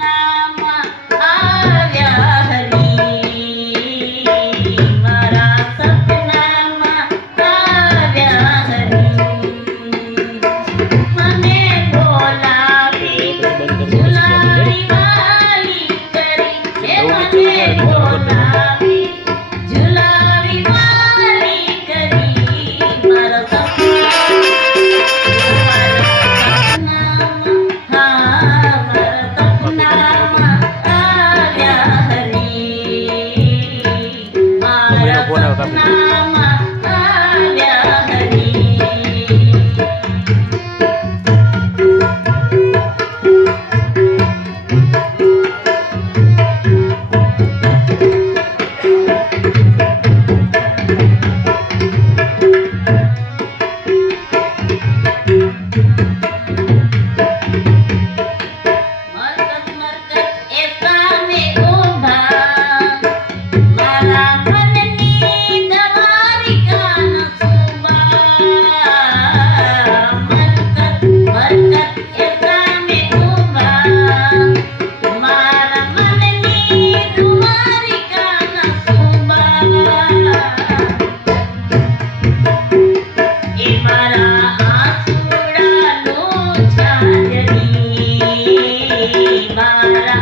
સપનામાં આવ્યા હરી, મારા સપનામાં આવ્યા હરી. મને બોલાવી ઝુલાવી વાલી કરી, હે મને બોલાવી ઝુલાવી વાલી કરી. મારા સપનામાં આવ્યા હરી, મારા સપનામાં આવ્યા હરી. મરકત મરકત એ સામે ઊભા, મારા મનની દ્વારિકાના સુબા. મરકત મરકત એ સામે ઊભા, મારા મનની દ્વારિકાના સુબા. એ મારા આંસુડાનો છાજરી, મારા